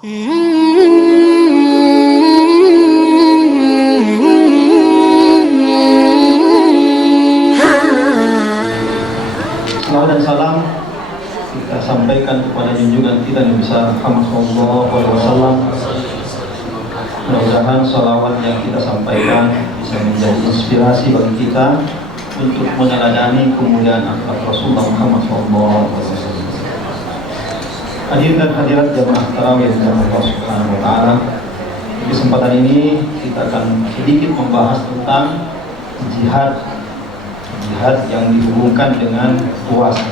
Salam dan salam kita sampaikan kepada junjungan kita Nabi besar Muhammad SAW. Mudah-mudahan salawat yang kita sampaikan bisa menjadi inspirasi bagi kita untuk meneladani kemuliaan akhlak Rasulullah Muhammad SAW. Hadirin dan hadirat jamaah tarawih yang Allah Subhanahu wa taala. Di kesempatan ini kita akan sedikit membahas tentang jihad yang dihubungkan dengan puasa.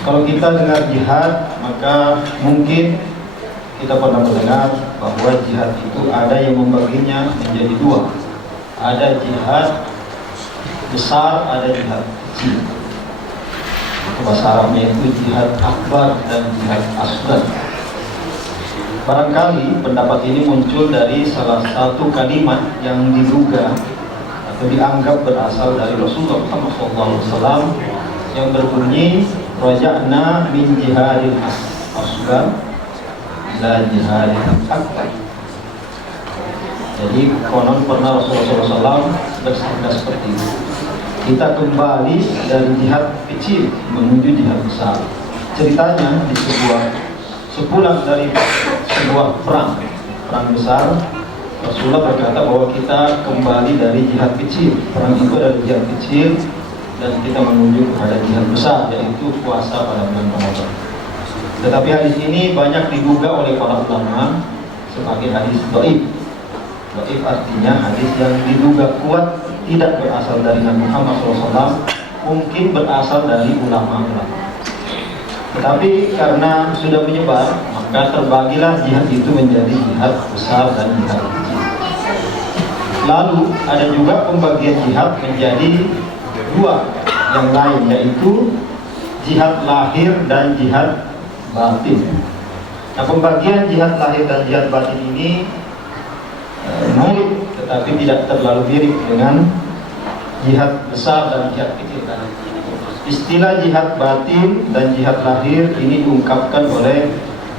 Kalau kita dengar jihad, maka mungkin kita pernah mendengar bahwa jihad itu ada yang membaginya menjadi dua. Ada jihad besar, ada jihad kecil. Bahasa Arabnya itu jihad akbar dan jihad asghar. Barangkali pendapat ini muncul dari salah satu kalimat yang diduga atau dianggap berasal dari Rasulullah Muhammad SAW yang berbunyi raja'na min jihadil asghar ila jihadil akbar. Jadi konon pernah Rasulullah SAW bersabda seperti itu, kita kembali dari jihad kecil menuju jihad besar. Ceritanya di sepulang dari sebuah perang besar, Rasulullah berkata bahwa kita kembali dari jihad kecil. Perang itu adalah jihad kecil dan kita menuju kepada jihad besar, yaitu puasa pada bulan Ramadan. Tetapi hadis ini banyak diduga oleh para ulama sebagai hadis dhaif. Dhaif artinya hadis yang diduga kuat tidak berasal dari Nabi Muhammad SAW, mungkin berasal dari ulama-ulama. Tetapi karena sudah menyebar, maka terbagilah jihad itu menjadi jihad besar dan jihad kecil. Lalu ada juga pembagian jihad menjadi dua yang lain, yaitu jihad lahir dan jihad batin. Nah, pembagian jihad lahir dan jihad batin ini mirip tetapi tidak terlalu mirip dengan jihad besar dan jihad kecil. Istilah jihad batin dan jihad lahir ini diungkapkan oleh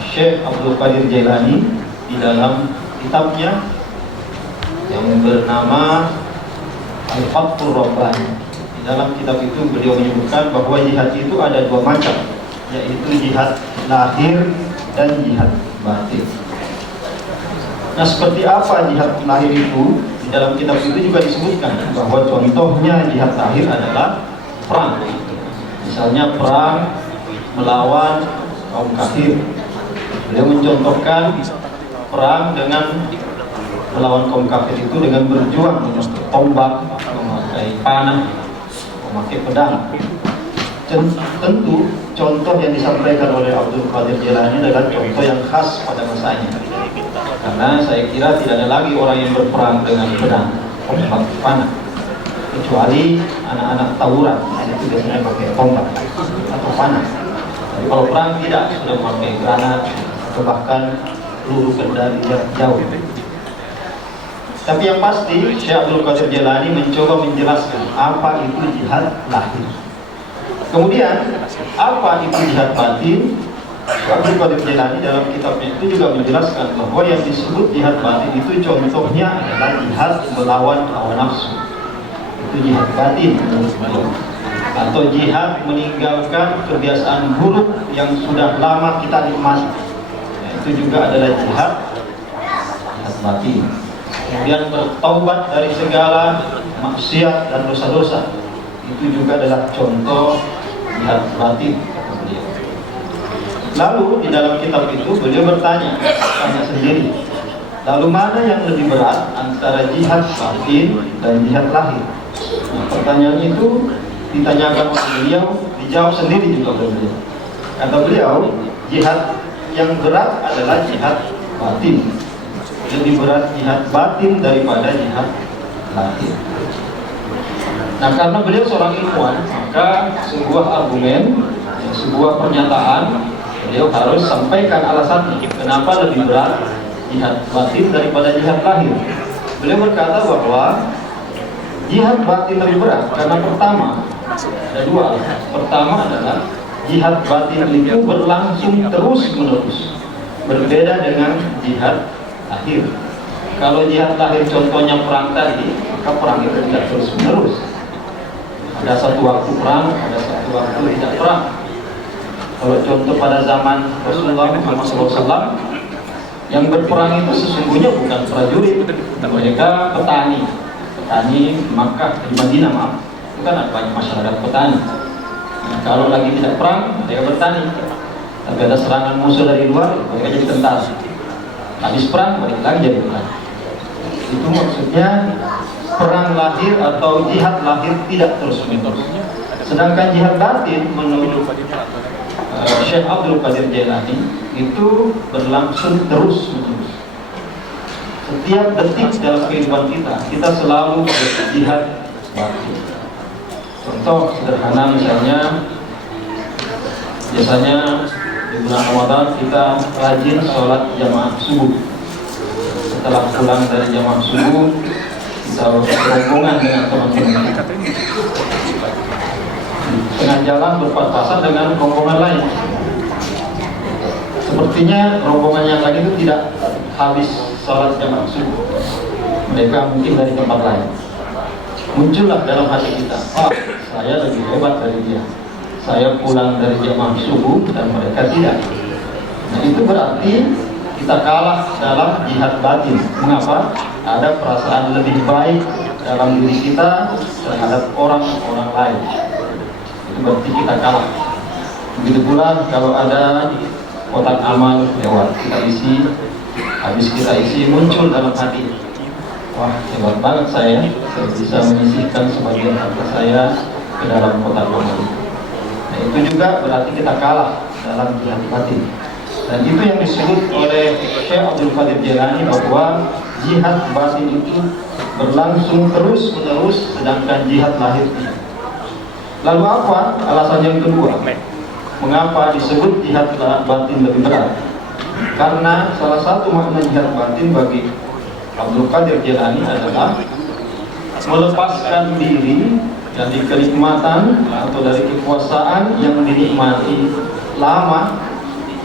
Syekh Abdul Qadir Jailani di dalam kitabnya yang bernama Al-Fathur Rabbani. Di dalam kitab itu beliau menyebutkan bahwa jihad itu ada dua macam, yaitu jihad lahir dan jihad batin. Nah, seperti apa jihad lahir itu? Di dalam kitab itu juga disebutkan bahwa contohnya jihad lahir adalah perang. Misalnya perang melawan kaum kafir. Beliau mencontohkan perang dengan melawan kaum kafir itu dengan berjuang dengan tombak, memakai panah, memakai pedang. Tentu contoh yang disampaikan oleh Abdul Qadir Jailani adalah contoh yang khas pada masanya. Karena saya kira tidak ada lagi orang yang berperang dengan pedang, tombak, panah, kecuali anak-anak tawuran. Itu biasanya pakai tombak atau panah. Tapi kalau perang tidak, sudah memakai granat atau bahkan peluru kendali jauh. Tapi yang pasti Syekh Abdul Qadir Jailani mencoba menjelaskan apa itu jihad lahir. Kemudian apa itu jihad batin? Abdul Qadir Jailani dalam kitabnya itu juga menjelaskan bahwa yang disebut jihad batin itu contohnya adalah jihad melawan hawa nafsu. Itu jihad batin atau jihad meninggalkan kebiasaan buruk yang sudah lama kita nikmati. Itu juga adalah jihad batin. Kemudian bertaubat dari segala maksiat dan dosa-dosa, itu juga adalah contoh jihad batin. Lalu di dalam kitab itu beliau bertanya sendiri, lalu mana yang lebih berat antara jihad batin dan jihad lahir? Nah, pertanyaan itu ditanyakan oleh beliau, dijawab sendiri juga oleh beliau. Kata beliau, jihad yang berat adalah jihad batin. Lebih berat jihad batin daripada jihad lahir. Nah, karena beliau seorang ilmuwan, maka sebuah argumen, sebuah pernyataan, beliau harus sampaikan alasannya kenapa lebih berat jihad batin daripada jihad lahir. Beliau berkata bahwa jihad batin lebih berat karena pertama, ada dua alasan. Pertama adalah jihad batin itu berlangsung terus menerus. berbeda dengan jihad lahir. Kalau jihad lahir contohnya perang tadi, maka perang itu tidak terus menerus. Ada satu waktu perang, ada satu waktu tidak perang. Kalau contoh pada zaman Rasulullah Muhammad SAW, yang berperang itu sesungguhnya bukan prajurit, mereka petani Makkah di Madinah, maaf, itu kan ada banyak masyarakat petani. Nah, kalau lagi tidak perang, mereka bertani. Tapi ada serangan musuh dari luar, mereka jadi tentara. Habis perang, mereka lagi jadi petani. Itu maksudnya perang lahir atau jihad lahir tidak terus menerus. Sedangkan jihad batin menurut Syekh Abdul Qadir Jailani itu berlangsung terus menerus. Setiap detik dalam kehidupan kita selalu berjihad batin. Contoh sederhana misalnya, biasanya di bulan Ramadan kita rajin sholat jamaah subuh. Setelah pulang dari jamaah subuh, kita berhubungan dengan teman-teman kita. Tengah jalan berpapasan dengan rombongan lain. Sepertinya rombongan yang lain itu tidak habis sholat jamaah subuh. Mereka mungkin dari tempat lain. Muncullah dalam hati kita, saya lebih hebat dari dia. Saya pulang dari jamaah subuh dan mereka tidak. Nah, itu berarti kita kalah dalam jihad batin. Mengapa? Ada perasaan lebih baik dalam diri kita terhadap orang-orang lain. Itu berarti kita kalah. Begitu pula kalau ada kotak amal lewat, kita isi, habis kita isi muncul dalam hati, wah hebat banget saya bisa menyisihkan sebagian harta saya ke dalam kotak amal. Nah, itu juga berarti kita kalah dalam jihad batin. Dan itu yang disebut oleh Syekh Abdul Qadir Jailani bahwa jihad batin itu berlangsung terus menerus, sedangkan jihad lahir tidak. Lalu apa alasan yang kedua? Mengapa disebut jihad batin lebih berat? Karena salah satu makna jihad batin bagi Abdul Qadir Jailani adalah melepaskan diri dari kenikmatan atau dari kekuasaan yang dinikmati lama,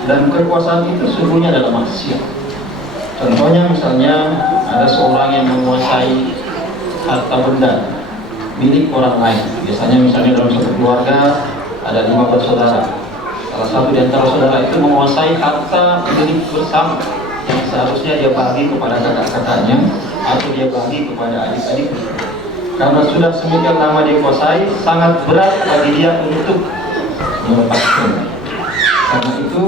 dan kekuasaan itu sesungguhnya adalah maksiat. Contohnya misalnya ada seorang yang menguasai harta benda milik orang lain. Biasanya misalnya dalam satu keluarga ada 5 bersaudara. Salah satu di antara saudara itu menguasai harta milik bersama yang seharusnya dia bagi kepada kakak-kakaknya atau dia bagi kepada adik-adiknya. Karena sudah semikian lama dia kuasai, sangat berat bagi dia untuk melepaskan. Karena itu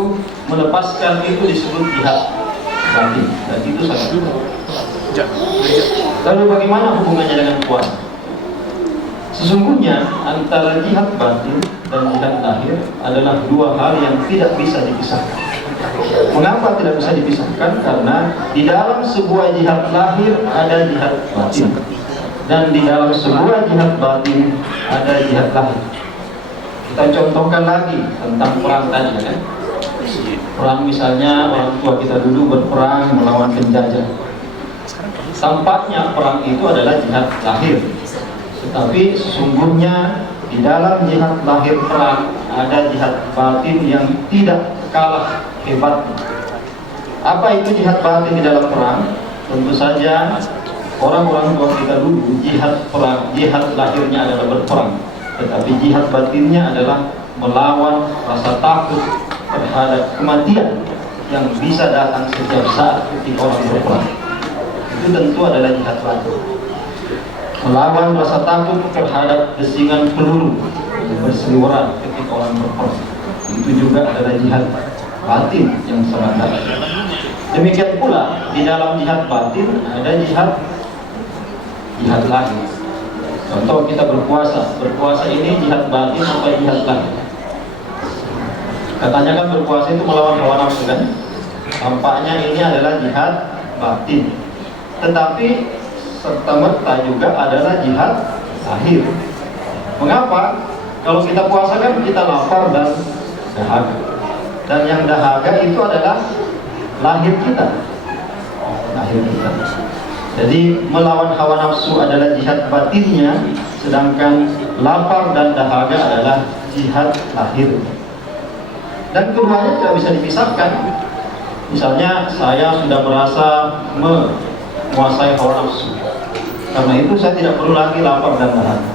melepaskan itu disebut jihad batin, dan itu sangat berat. Lalu bagaimana hubungannya dengan puasa? Sesungguhnya antara jihad batin dan jihad lahir adalah dua hal yang tidak bisa dipisahkan. Mengapa tidak bisa dipisahkan? Karena di dalam sebuah jihad lahir ada jihad batin, dan di dalam sebuah jihad batin ada jihad lahir. Kita contohkan lagi tentang perang tadi, kan? Perang misalnya orang tua kita dulu berperang melawan penjajah. Tampaknya perang itu adalah jihad lahir, tetapi sesungguhnya di dalam jihad lahir perang ada jihad batin yang tidak kalah hebatnya. Apa itu jihad batin di dalam perang? Tentu saja orang-orang tua kita dulu jihad perang, jihad lahirnya adalah berperang, tetapi jihad batinnya adalah melawan rasa takut terhadap kematian yang bisa datang setiap saat ketika orang berperang. Itu tentu adalah jihad batin. Melawan rasa takut terhadap desingan peluru berseliweran ketika orang berperang. Itu juga adalah jihad batin yang sangat dahsyat. Demikian pula di dalam jihad batin ada jihad lahir. Contoh kita berpuasa ini jihad batin atau jihad lahir? Katanya kan berpuasa itu melawan hawa nafsu, kan? Tampaknya ini adalah jihad batin. Tetapi serta-merta juga adalah jihad lahir. Mengapa? Kalau kita puasa kan kita lapar dan dahaga. Dan yang dahaga itu adalah lahir kita. Jadi melawan hawa nafsu adalah jihad batinnya, sedangkan lapar dan dahaga adalah jihad lahir. Dan keduanya tidak bisa dipisahkan. Misalnya saya sudah merasa menguasai hawa nafsu, karena itu saya tidak perlu lagi lapar dan dahaga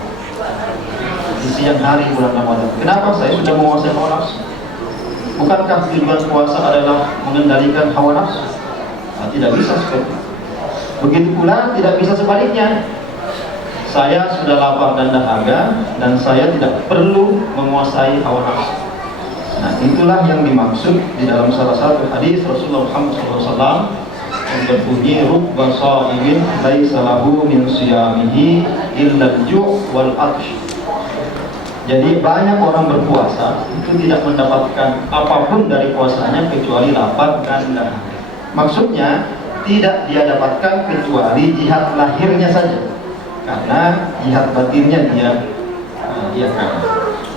di siang hari bulan Ramadan. Kenapa? Saya sudah menguasai hawa nafsu. Bukankah tujuan puasa adalah mengendalikan hawa nafsu? Nah, tidak bisa seperti itu. Begitu pula tidak bisa sebaliknya. Saya sudah lapar dan dahaga dan saya tidak perlu menguasai hawa nafsu. Nah, itulah yang dimaksud di dalam salah satu hadis Rasulullah Muhammad SAW yang berbunyi rubba sha'imin laisa lahu min siyamihi illa al-ju' wal 'atsh. Jadi banyak orang berpuasa itu tidak mendapatkan apapun dari puasanya kecuali lapar dan dahaga. Maksudnya tidak dia dapatkan kecuali jihad lahirnya saja, karena jihad batinnya dia kan.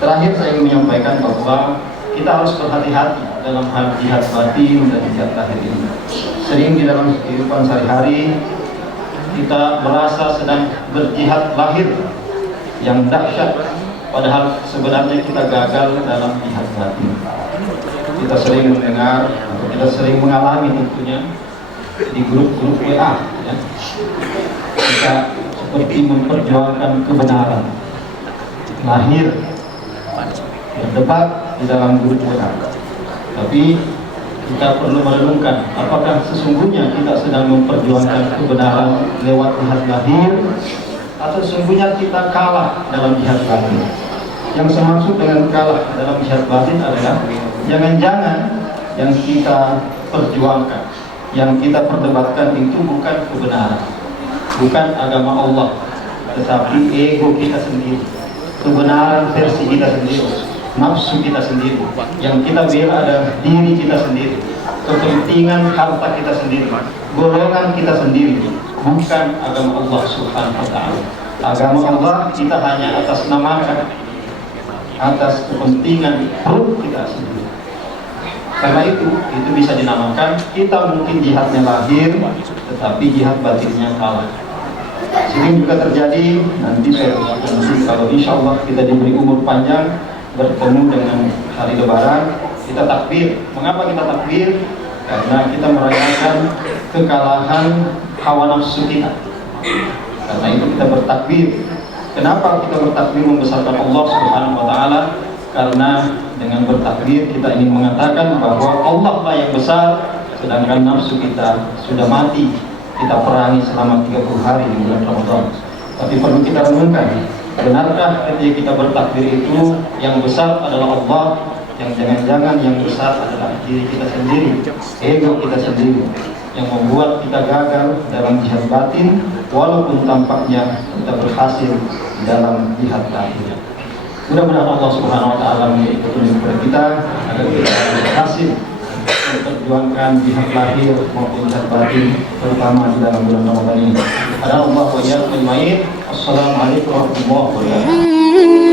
Terakhir saya ingin menyampaikan bahwa kita harus berhati-hati dalam hal jihad batin dan jihad lahir ini. Sering di dalam kehidupan sehari-hari kita merasa sedang berjihad lahir yang dahsyat, padahal sebenarnya kita gagal dalam jihad batin. Kita sering mendengar atau kita sering mengalami tentunya di grup-grup WA, ya. Kita seperti memperjuangkan kebenaran lahir, berdebat di dalam grup WA. Tapi kita perlu merenungkan apakah sesungguhnya kita sedang memperjuangkan kebenaran lewat jihad lahir, atau sesungguhnya kita kalah dalam jihad batin. Yang saya maksud dengan kalah dalam jihad batin adalah jangan-jangan yang kita perjuangkan, yang kita perdebatkan itu bukan kebenaran, bukan agama Allah, tetapi ego kita sendiri, kebenaran versi kita sendiri, nafsu kita sendiri. Yang kita bela adalah diri kita sendiri, kepentingan harta kita sendiri, golongan kita sendiri, bukan agama Allah Subhanahu wa ta'ala. Agama Allah kita hanya atas namakan, atas kepentingan perut kita sendiri. Karena itu bisa dinamakan kita mungkin jihadnya lahir, tetapi jihad batinnya kalah. Sering juga terjadi, nanti saya nanti kalau insya Allah kita diberi umur panjang bertemu dengan hari Lebaran, kita takbir. Mengapa kita takbir? Karena kita merayakan kekalahan hawa nafsu kita. Karena itu kita bertakbir. Kenapa kita bertakbir membesarkan Allah Subhanahu wa ta'ala? Karena dengan bertakbir kita ingin mengatakan bahwa Allah lah yang besar, sedangkan nafsu kita sudah mati. Kita perangi selama 30 hari di bulan Ramadan. Tapi perlu kita renungkan, benarkah ketika kita bertakbir itu yang besar adalah Allah, yang jangan-jangan yang besar adalah diri kita sendiri, ego kita sendiri, yang membuat kita gagal dalam jihad batin, walaupun tampaknya kita berhasil dalam jihad lahir. Mudah-mudahan Allah Subhanahu wa ta'ala memberi petunjuk kepada kita agar kita berhasil memperjuangkan jihad lahir maupun jihad batin, terutama di dalam bulan Ramadan ini. Assalamualaikum warahmatullahi wabarakatuh.